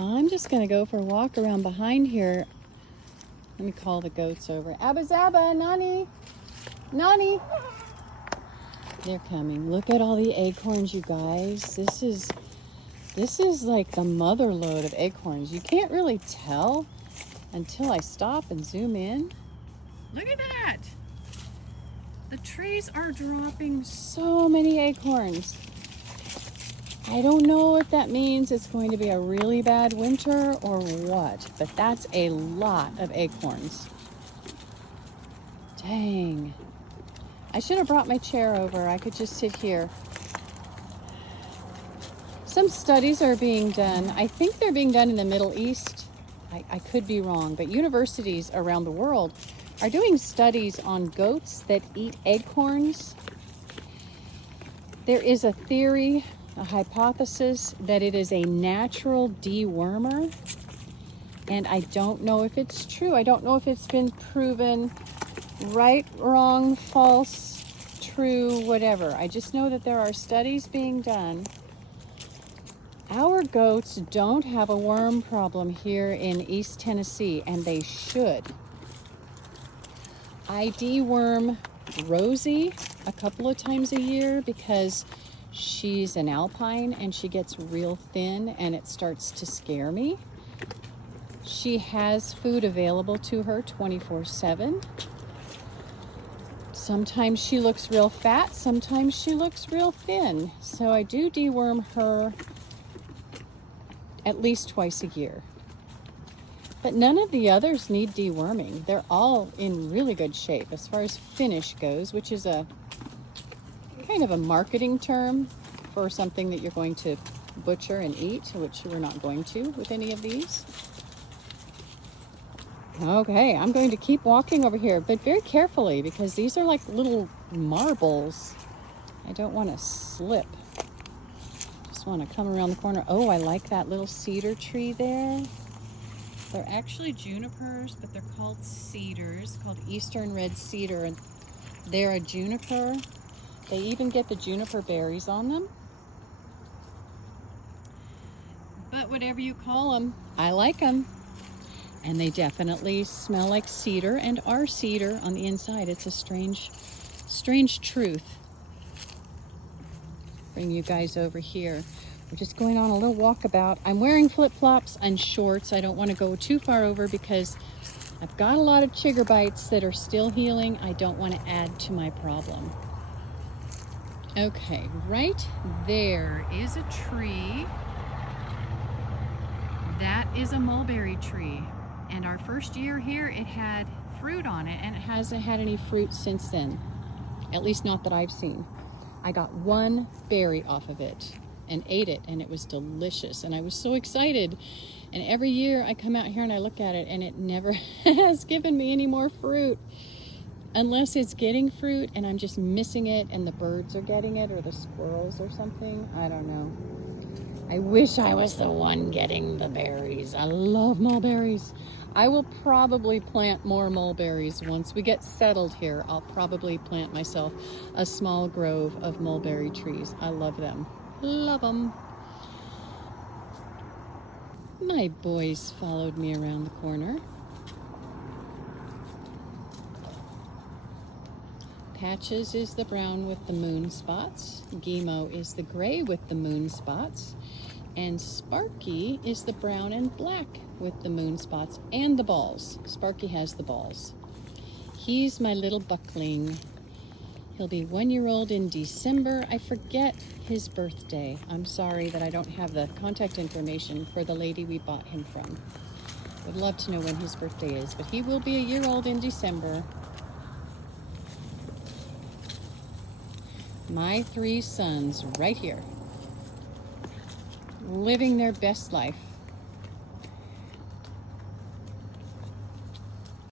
I'm just going to go for a walk around behind here. Let me call the goats over. Abba Zaba, Nani, Nani. They're coming. Look at all the acorns, you guys. This is like the mother load of acorns. You can't really tell until I stop and zoom in. Look at that. The trees are dropping so many acorns. I don't know if that means it's going to be a really bad winter or what, but that's a lot of acorns. Dang. I should have brought my chair over. I could just sit here. Some studies are being done. I think they're being done in the Middle East. I could be wrong, but universities around the world are doing studies on goats that eat acorns. There is a theory, a hypothesis, that it is a natural dewormer. And I don't know if it's true. I don't know if it's been proven right, wrong, false, true, whatever. I just know that there are studies being done. Our goats don't have a worm problem here in East Tennessee, and they should. I deworm Rosie a couple of times a year because she's an alpine and she gets real thin and it starts to scare me. She has food available to her 24/7. Sometimes she looks real fat, sometimes she looks real thin. So I do deworm her at least twice a year. But none of the others need deworming. They're all in really good shape as far as finish goes, which is a kind of a marketing term for something that you're going to butcher and eat, which we're not going to with any of these. Okay, I'm going to keep walking over here, but very carefully because these are like little marbles. I don't want to slip. Just want to come around the corner. Oh, I like that little cedar tree there. They're actually junipers, but they're called cedars, called Eastern Red Cedar, and they're a juniper. They even get the juniper berries on them. But whatever you call them, I like them. And they definitely smell like cedar and are cedar on the inside. It's a strange truth. Bring you guys over here. We're just going on a little walkabout. I'm wearing flip-flops and shorts. I don't want to go too far over because I've got a lot of chigger bites that are still healing. I don't want to add to my problem. Okay, right there is a tree. That is a mulberry tree. And our first year here, it had fruit on it, and it hasn't had any fruit since then. At least not that I've seen. I got one berry off of it and ate it, and it was delicious. And I was so excited. And every year I come out here and I look at it, and it never has given me any more fruit. Unless it's getting fruit and I'm just missing it and the birds are getting it or the squirrels or something. I don't know. I wish I was the one getting the berries. I love mulberries. I will probably plant more mulberries once we get settled here. I'll probably plant myself a small grove of mulberry trees. I love them. Love them. My boys followed me around the corner. Patches is the brown with the moon spots. Gimo is the gray with the moon spots. And Sparky is the brown and black with the moon spots and the balls. Sparky has the balls. He's my little buckling. He'll be 1 year old in December. I forget his birthday. I'm sorry that I don't have the contact information for the lady we bought him from. Would love to know when his birthday is, but he will be 1 year old in December. My 3 sons right here, living their best life.